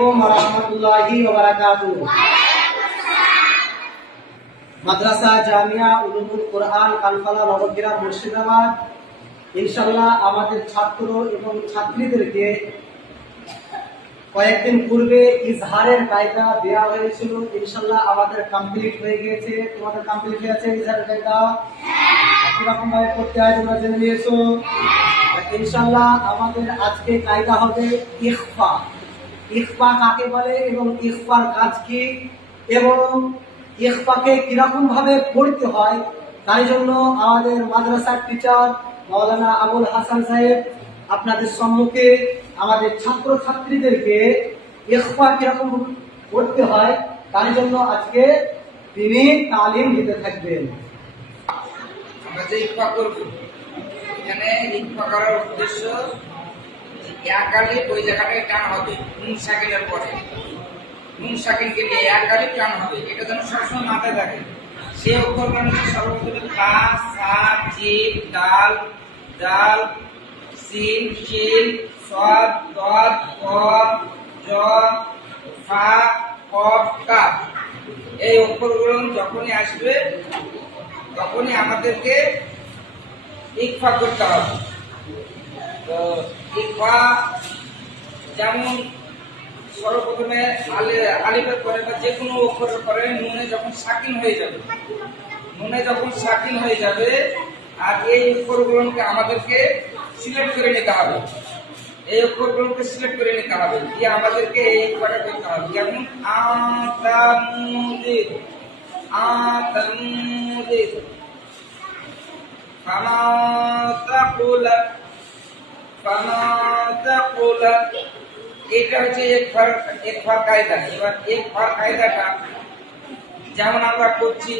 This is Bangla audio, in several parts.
আলাইকুম ওয়া রাহমাতুল্লাহি ওয়া বারাকাতুহু। মাদ্রাসা জামিয়া উলুমুল কোরআন কালফালা নবগ্রাম মুর্শিদাবাদ। ইনশাআল্লাহ আমাদের ছাত্র এবং ছাত্রীদেরকে কয়েকদিন পূর্বে ইজহারের কায়দা দেওয়া হয়েছিল। ইনশাআল্লাহ আমাদের কমপ্লিট হয়ে গেছে। তোমাদের কমপ্লিট হয়েছে ইজহারের কায়দা? কিরকম ভাবে করতে হয় তোমরা জেনে নিয়েছো? ইনশাআল্লাহ আমাদের আজকে কায়দা হবে ইখফা। ইখফা কাকে বলে এবং ইখফার কাজ কি এবং ইখফাকে কিরকম ভাবে পড়তে হয়, তাই জন্য আমাদের মাদ্রাসার টিচার মাওলানা আবুল হাসান সাহেব আপনাদের সম্মুখে আমাদের ছাত্র ছাত্রীদেরকে ইখফা কিরকম পড়তে হয় তার জন্য আজকে তিনি তালিম দিতে থাকবেন। আমরা যে ইকফা করব, এখানে ইকফা করার উদ্দেশ্য এক আলিফ ওই জায়গাটায় টান হবে নুন সাকিনের পরে, নুন সাকিনকে নিয়ে এক আলিফ টান হবে। এটা যেন সবসময় মাথায় থাকে। সে অক্ষরগুলো হচ্ছে সর্বপ্রথমে তা, সা, জিম, দাল, জাল, সিন, শিন, সাদ, দাদ, কফ, জ, ফা, কফ, কাফ। এই অক্ষরগুলো যখনই আসবে তখনই আমাদেরকে ইকফা করতে হবে। তো ইকফা যেমন সর্বপ্রথমে আলিফের পরে বা যে কোনো অক্ষরের পরে নুনে যখন সাকিন হয়ে যাবে, নুনে যখন সাকিন হয়ে যাবে আর এই অক্ষরগুলোকে আমাদেরকে সিলেক্ট করে নিতে হবে। এই অক্ষরগুলোকে সিলেক্ট করে নিতে হবে দিয়ে আমাদেরকে এই ইকফাটা করতে হবে। যেমন আতামুদির, আতামুদির, ফামা তাকুলাত, ফামা তাকুলাত। এটা হচ্ছে ইকফার কায়দা। এবার ইকফার কায়দাটা যেমন আমরা করছি,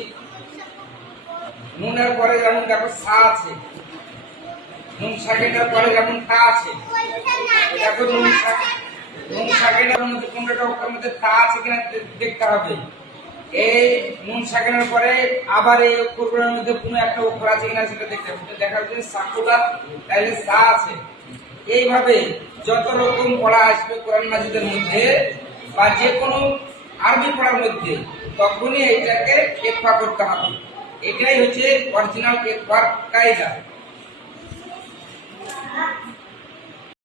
নুনের পরে যেমন দেখো সা আছে, নুন সাকিনের পরে যেমন তা আছে। দেখো নুন সাকিনের মধ্যে কোনটা অক্ষরের মধ্যে তা আছে কিনা দেখতে হবে। এই নুন সাকিনের পরে আবার এই অক্ষরগুলোর মধ্যে কোনো একটা অক্ষর আছে কিনা সেটা দেখতে হবে। দেখা যাচ্ছে সাকুলাত, তাহলে সা আছে। এইভাবে যত রকম পড়া আসবে কোরআন মাজিদের মধ্যে বা যে কোনো আরবি পড়ার মধ্যে, তখনই এটাকে ইকফা করতে হবে। এটাই হচ্ছে অরিজিনাল ইকফার কায়দা।